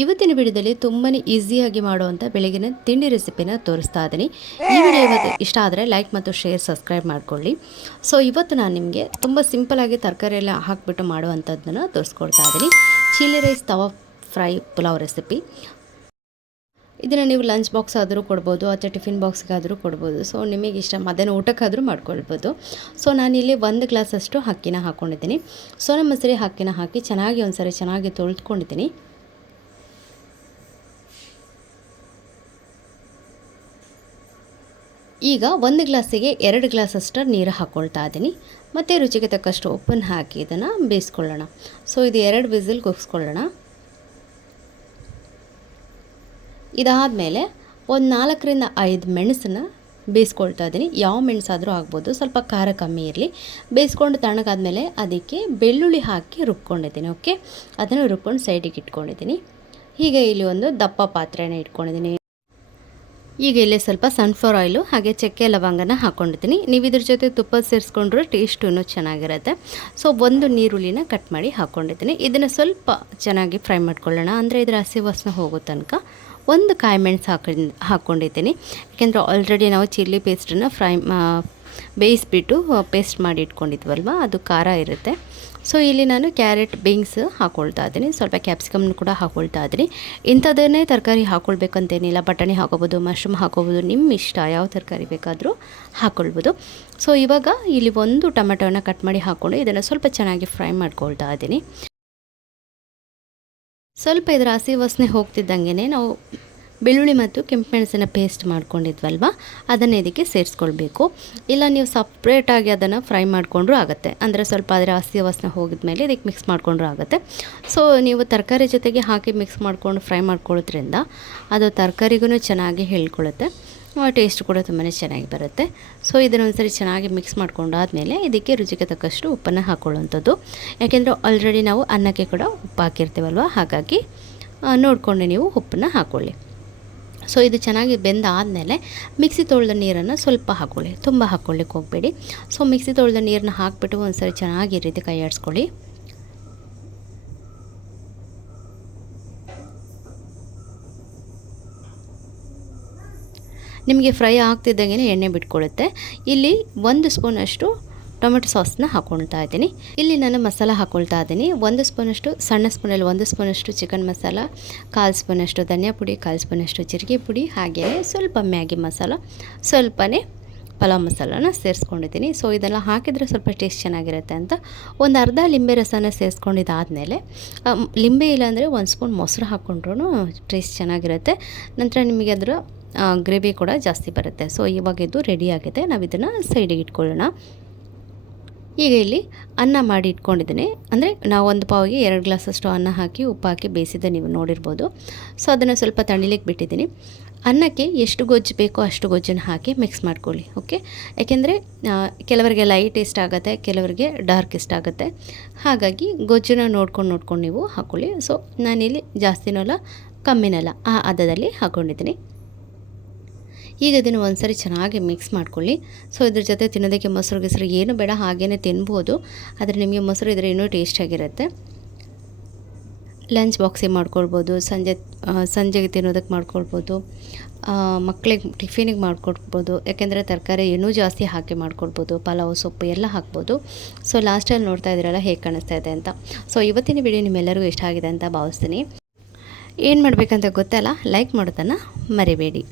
ಇವತ್ತಿನ ವಿಡಿಯೋದಲ್ಲಿ ತುಂಬಾ ಈಸಿಯಾಗಿ ಮಾಡುವಂಥ ಬೆಳಗಿನ ತಿಂಡಿ ರೆಸಿಪಿನ ತೋರಿಸ್ತಾ ಇದ್ದೀನಿ. ಈ ವಿಡಿಯೋ ಇವತ್ತು ಇಷ್ಟ ಆದರೆ ಲೈಕ್ ಮತ್ತು ಶೇರ್ ಸಬ್ಸ್ಕ್ರೈಬ್ ಮಾಡ್ಕೊಳ್ಳಿ. ಸೊ ಇವತ್ತು ನಾನು ನಿಮಗೆ ತುಂಬ ಸಿಂಪಲಾಗಿ ತರಕಾರಿ ಎಲ್ಲ ಹಾಕಿಬಿಟ್ಟು ಮಾಡುವಂಥದ್ದನ್ನು ತೋರಿಸ್ಕೊಡ್ತಾ ಇದ್ದೀನಿ. ಚಿಲ್ಲಿ ರೈಸ್ ತವಾ ಫ್ರೈ ಪುಲಾವ್ ರೆಸಿಪಿ. ಇದನ್ನು ನೀವು ಲಂಚ್ ಬಾಕ್ಸ್ ಆದರೂ ಕೊಡ್ಬೋದು ಅಥವಾ ಟಿಫಿನ್ ಬಾಕ್ಸ್ಗಾದರೂ ಕೊಡ್ಬೋದು. ಸೊ ನಿಮಗೆ ಇಷ್ಟ ಮಧ್ಯಾಹ್ನ ಊಟಕ್ಕಾದರೂ ಮಾಡ್ಕೊಳ್ಬೋದು. ಸೊ ನಾನಿಲ್ಲಿ 1 ಗ್ಲಾಸಷ್ಟು ಅಕ್ಕಿನ ಹಾಕ್ಕೊಂಡಿದ್ದೀನಿ. ಸೋನಾ ಮಸೂರಿ ಅಕ್ಕಿನ ಹಾಕಿ ಚೆನ್ನಾಗಿ ತೊಳೆದುಕೊಂಡಿದ್ದೀನಿ. ಈಗ 1 ಗ್ಲಾಸಿಗೆ 2 ಗ್ಲಾಸಷ್ಟು ನೀರು ಹಾಕ್ಕೊಳ್ತಾ ಇದ್ದೀನಿ. ಮತ್ತು ರುಚಿಗೆ ತಕ್ಕಷ್ಟು ಉಪ್ಪನ್ನು ಹಾಕಿ ಇದನ್ನು ಬೇಯಿಸ್ಕೊಳ್ಳೋಣ. ಸೊ ಇದು 2 ವಿಸಿಲ್ ಕೂಗಿಸ್ಕೊಳ್ಳೋಣ. ಇದಾದಮೇಲೆ ಒಂದು 4 ರಿಂದ 5 ಮೆಣಸನ್ನು ಬೇಯಿಸ್ಕೊಳ್ತಾ ಇದ್ದೀನಿ. ಯಾವ ಮೆಣಸಾದರೂ ಆಗ್ಬೋದು, ಸ್ವಲ್ಪ ಖಾರ ಕಮ್ಮಿ ಇರಲಿ. ಬೇಯಿಸ್ಕೊಂಡು ತಣ್ಣಗಾದ್ಮೇಲೆ ಅದಕ್ಕೆ ಬೆಳ್ಳುಳ್ಳಿ ಹಾಕಿ ರುಬ್ಕೊಂಡಿದ್ದೀನಿ. ಓಕೆ, ಅದನ್ನು ರುಬ್ಕೊಂಡು ಸೈಡಿಗೆ ಇಟ್ಕೊಂಡಿದ್ದೀನಿ. ಹೀಗೆ ಇಲ್ಲಿ ಒಂದು ದಪ್ಪ ಪಾತ್ರೆನ ಇಟ್ಕೊಂಡಿದ್ದೀನಿ. ಈಗ ಇಲ್ಲಿ ಸ್ವಲ್ಪ ಸನ್ಫ್ಲವರ್ ಆಯಿಲು ಹಾಗೆ ಚಕ್ಕೆ ಲವಂಗನ ಹಾಕ್ಕೊಂಡಿದ್ದೀನಿ. ನೀವು ಇದ್ರ ಜೊತೆ ತುಪ್ಪ ಸೇರಿಸ್ಕೊಂಡ್ರೆ ಟೇಸ್ಟೂ ಚೆನ್ನಾಗಿರುತ್ತೆ. ಸೊ ಒಂದು ನೀರುಳ್ಳಿನ ಕಟ್ ಮಾಡಿ ಹಾಕ್ಕೊಂಡಿದ್ದೀನಿ. ಇದನ್ನು ಸ್ವಲ್ಪ ಚೆನ್ನಾಗಿ ಫ್ರೈ ಮಾಡ್ಕೊಳ್ಳೋಣ, ಅಂದರೆ ಇದರ ಹಸಿ ವಾಸನೆ ಹೋಗೋ ತನಕ. ಒಂದು ಕಾಯಿ ಮೆಣಸು ಹಾಕ್ಕೊಂಡಿದ್ದೀನಿ. ಯಾಕೆಂದರೆ ಆಲ್ರೆಡಿ ನಾವು ಚಿಲ್ಲಿ ಪೇಸ್ಟನ್ನು ಬೇಯಿಸ್ಬಿಟ್ಟು ಪೇಸ್ಟ್ ಮಾಡಿ ಇಟ್ಕೊಂಡಿದ್ವಲ್ವ, ಅದು ಖಾರ ಇರುತ್ತೆ. ಸೊ ಇಲ್ಲಿ ನಾನು ಕ್ಯಾರೆಟ್ ಬೀನ್ಸ್ ಹಾಕ್ಕೊಳ್ತಾ ಇದ್ದೀನಿ. ಸ್ವಲ್ಪ ಕ್ಯಾಪ್ಸಿಕಮ್ನ ಕೂಡ ಹಾಕ್ಕೊಳ್ತಾ ಇದ್ದೀನಿ. ಇಂಥದ್ದನ್ನೇ ತರಕಾರಿ ಹಾಕ್ಕೊಳ್ಬೇಕಂತೇನಿಲ್ಲ. ಬಟಾಣಿ ಹಾಕೋಬೋದು, ಮಶ್ರೂಮ್ ಹಾಕೋಬೋದು, ನಿಮ್ಮ ಇಷ್ಟ ಯಾವ ತರಕಾರಿ ಬೇಕಾದರೂ ಹಾಕ್ಕೊಳ್ಬೋದು. ಸೊ ಇವಾಗ ಇಲ್ಲಿ ಒಂದು ಟೊಮೆಟೊನ ಕಟ್ ಮಾಡಿ ಹಾಕ್ಕೊಂಡು ಇದನ್ನು ಸ್ವಲ್ಪ ಚೆನ್ನಾಗಿ ಫ್ರೈ ಮಾಡ್ಕೊಳ್ತಾ ಇದ್ದೀನಿ. ಸ್ವಲ್ಪ ಇದರ ಹಸಿ ವಾಸನೆ ಹೋಗ್ತಿದ್ದಂಗೆ ನಾವು ಬೆಳ್ಳುಳ್ಳಿ ಮತ್ತು ಕೆಂಪು ಮೆಣಸನ್ನು ಪೇಸ್ಟ್ ಮಾಡ್ಕೊಂಡಿದ್ವಲ್ವ, ಅದನ್ನು ಇದಕ್ಕೆ ಸೇರಿಸ್ಕೊಳ್ಬೇಕು. ಇಲ್ಲ ನೀವು ಸಪ್ರೇಟಾಗಿ ಅದನ್ನು ಫ್ರೈ ಮಾಡಿಕೊಂಡ್ರೂ ಆಗುತ್ತೆ, ಅಂದರೆ ಸ್ವಲ್ಪ ಅದರ ಹಸಿ ವಾಸನೆ ಹೋಗಿದ ಮೇಲೆ ಇದಕ್ಕೆ ಮಿಕ್ಸ್ ಮಾಡಿಕೊಂಡ್ರೂ ಆಗುತ್ತೆ. ಸೊ ನೀವು ತರಕಾರಿ ಜೊತೆಗೆ ಹಾಕಿ ಮಿಕ್ಸ್ ಮಾಡಿಕೊಂಡು ಫ್ರೈ ಮಾಡ್ಕೊಳ್ಳೋದ್ರಿಂದ ಅದು ತರಕಾರಿಗೂ ಚೆನ್ನಾಗಿ ಹೇಳ್ಕೊಳ್ಳುತ್ತೆ, ಟೇಸ್ಟ್ ಕೂಡ ತುಂಬಾ ಚೆನ್ನಾಗಿ ಬರುತ್ತೆ. ಸೊ ಇದನ್ನು ಒಂದ್ಸರಿ ಚೆನ್ನಾಗಿ ಮಿಕ್ಸ್ ಮಾಡ್ಕೊಂಡಾದಮೇಲೆ ಇದಕ್ಕೆ ರುಚಿಗೆ ತಕ್ಕಷ್ಟು ಉಪ್ಪನ್ನು ಹಾಕ್ಕೊಳ್ಳುವಂಥದ್ದು. ಯಾಕೆಂದರೆ ಆಲ್ರೆಡಿ ನಾವು ಅನ್ನಕ್ಕೆ ಕೂಡ ಉಪ್ಪು ಹಾಕಿರ್ತೀವಲ್ವ, ಹಾಗಾಗಿ ನೋಡಿಕೊಂಡು ನೀವು ಉಪ್ಪನ್ನು ಹಾಕ್ಕೊಳ್ಳಿ. ಸೊ ಇದು ಚೆನ್ನಾಗಿ ಬೆಂದಾದಮೇಲೆ ಮಿಕ್ಸಿ ತೊಳೆದ ನೀರನ್ನು ಸ್ವಲ್ಪ ಹಾಕ್ಕೊಳ್ಳಿ, ತುಂಬ ಹಾಕ್ಕೊಳ್ಳಿಕ್ಕೆ ಹೋಗಬೇಡಿ. ಸೊ ಮಿಕ್ಸಿ ತೊಳೆದ ನೀರನ್ನ ಹಾಕಿಬಿಟ್ಟು ಒಂದ್ಸರಿ ಚೆನ್ನಾಗಿ ಈ ರೀತಿ ಕೈ ಆಡಿಸ್ಕೊಳ್ಳಿ. ನಿಮಗೆ ಫ್ರೈ ಆಗ್ತಿದ್ದಂಗೆ ಎಣ್ಣೆ ಬಿಟ್ಕೊಳ್ಳುತ್ತೆ. ಇಲ್ಲಿ 1 ಸ್ಪೂನಷ್ಟು ಟೊಮೆಟೊ ಸಾಸನ್ನ ಹಾಕ್ಕೊಳ್ತಾ ಇದ್ದೀನಿ. ಇಲ್ಲಿ ನಾನು ಮಸಾಲ ಹಾಕ್ಕೊಳ್ತಾ ಇದ್ದೀನಿ. 1 ಸ್ಪೂನಷ್ಟು, ಸಣ್ಣ ಸ್ಪೂನಲ್ಲಿ 1 ಸ್ಪೂನಷ್ಟು ಚಿಕನ್ ಮಸಾಲ, 1/4 ಸ್ಪೂನಷ್ಟು ಧನಿಯಾ ಪುಡಿ, 1/4 ಸ್ಪೂನಷ್ಟು ಜೀರಿಗೆ ಪುಡಿ, ಹಾಗೆಯೇ ಸ್ವಲ್ಪ ಮ್ಯಾಗಿ ಮಸಾಲ, ಸ್ವಲ್ಪನೇ ಪಲಾವ್ ಮಸಾಲನ ಸೇರಿಸ್ಕೊಂಡಿದ್ದೀನಿ. ಸೊ ಇದೆಲ್ಲ ಹಾಕಿದರೆ ಸ್ವಲ್ಪ ಟೇಸ್ಟ್ ಚೆನ್ನಾಗಿರುತ್ತೆ ಅಂತ ಒಂದು ಅರ್ಧ ಲಿಂಬೆ ರಸನ ಸೇರಿಸ್ಕೊಂಡಿದ್ದಾದಮೇಲೆ, ಲಿಂಬೆ ಇಲ್ಲಾಂದರೆ 1 ಸ್ಪೂನ್ ಮೊಸರು ಹಾಕ್ಕೊಂಡ್ರೂ ಟೇಸ್ಟ್ ಚೆನ್ನಾಗಿರುತ್ತೆ. ನಂತರ ನಿಮಗೆ ಅದರ ಗ್ರೇವಿ ಕೂಡ ಜಾಸ್ತಿ ಬರುತ್ತೆ. ಸೊ ಇವಾಗ ಇದು ರೆಡಿಯಾಗಿದೆ, ನಾವು ಇದನ್ನು ಸೈಡಿಗೆ ಇಟ್ಕೊಳ್ಳೋಣ. ಈಗ ಇಲ್ಲಿ ಅನ್ನ ಮಾಡಿ ಇಟ್ಕೊಂಡಿದ್ದೀನಿ. ಅಂದರೆ ನಾವು ಒಂದು ಪಾವಿಗೆ 2 ಗ್ಲಾಸಷ್ಟು ಅನ್ನ ಹಾಕಿ ಉಪ್ಪು ಹಾಕಿ ಬೇಯಿಸಿದ್ದೆ ನೀವು ನೋಡಿರ್ಬೋದು. ಸೊ ಅದನ್ನು ಸ್ವಲ್ಪ ತಣಿಲಿಕ್ಕೆ ಬಿಟ್ಟಿದ್ದೀನಿ. ಅನ್ನಕ್ಕೆ ಎಷ್ಟು ಗೊಜ್ಜು ಬೇಕೋ ಅಷ್ಟು ಗೊಜ್ಜನ್ನು ಹಾಕಿ ಮಿಕ್ಸ್ ಮಾಡ್ಕೊಳ್ಳಿ. ಓಕೆ, ಯಾಕೆಂದರೆ ಕೆಲವರಿಗೆ ಲೈಟ್ ಇಷ್ಟ ಆಗುತ್ತೆ, ಕೆಲವರಿಗೆ ಡಾರ್ಕ್ ಇಷ್ಟ ಆಗುತ್ತೆ. ಹಾಗಾಗಿ ಗೊಜ್ಜನ್ನ ನೋಡ್ಕೊಂಡು ನೀವು ಹಾಕ್ಕೊಳ್ಳಿ. ಸೊ ನಾನಿಲ್ಲಿ ಜಾಸ್ತಿನಲ್ಲ ಕಮ್ಮಿನಲ್ಲ ಆ ಹದದಲ್ಲಿ ಹಾಕ್ಕೊಂಡಿದ್ದೀನಿ. ಈಗ ಇದನ್ನು ಒಂದ್ಸರಿ ಚೆನ್ನಾಗಿ ಮಿಕ್ಸ್ ಮಾಡ್ಕೊಳ್ಳಿ. ಸೊ ಇದ್ರ ಜೊತೆ ತಿನ್ನೋದಕ್ಕೆ ಮೊಸರು ಏನು ಬೇಡ, ಹಾಗೇ ತಿನ್ಬೋದು. ಆದರೆ ನಿಮಗೆ ಮೊಸರು ಇದ್ದರೆ ಇನ್ನೂ ಟೇಸ್ಟಾಗಿರುತ್ತೆ. ಲಂಚ್ ಬಾಕ್ಸಿಗೆ ಮಾಡ್ಕೊಳ್ಬೋದು, ಸಂಜೆಗೆ ತಿನ್ನೋದಕ್ಕೆ ಮಾಡ್ಕೊಳ್ಬೋದು, ಮಕ್ಕಳಿಗೆ ಟಿಫಿನಿಗೆ ಮಾಡ್ಕೊಡ್ಬೋದು. ಯಾಕೆಂದರೆ ತರಕಾರಿ ಇನ್ನೂ ಜಾಸ್ತಿ ಹಾಕಿ ಮಾಡ್ಕೊಳ್ಬೋದು, ಪಲಾವ್ ಸೊಪ್ಪು ಎಲ್ಲ ಹಾಕ್ಬೋದು. ಸೊ ಲಾಸ್ಟಲ್ಲಿ ನೋಡ್ತಾ ಇದ್ದೀರಲ್ಲ ಹೇಗೆ ಕಾಣಿಸ್ತಾ ಇದೆ ಅಂತ. ಸೊ ಇವತ್ತಿನ ವಿಡಿಯೋ ನಿಮ್ಮೆಲ್ಲರಿಗೂ ಇಷ್ಟ ಆಗಿದೆ ಅಂತ ಭಾವಿಸ್ತೀನಿ. ಏನು ಮಾಡಬೇಕಂತ ಗೊತ್ತಲ್ಲ, ಲೈಕ್ ಮಾಡೋದನ್ನು ಮರಿಬೇಡಿ.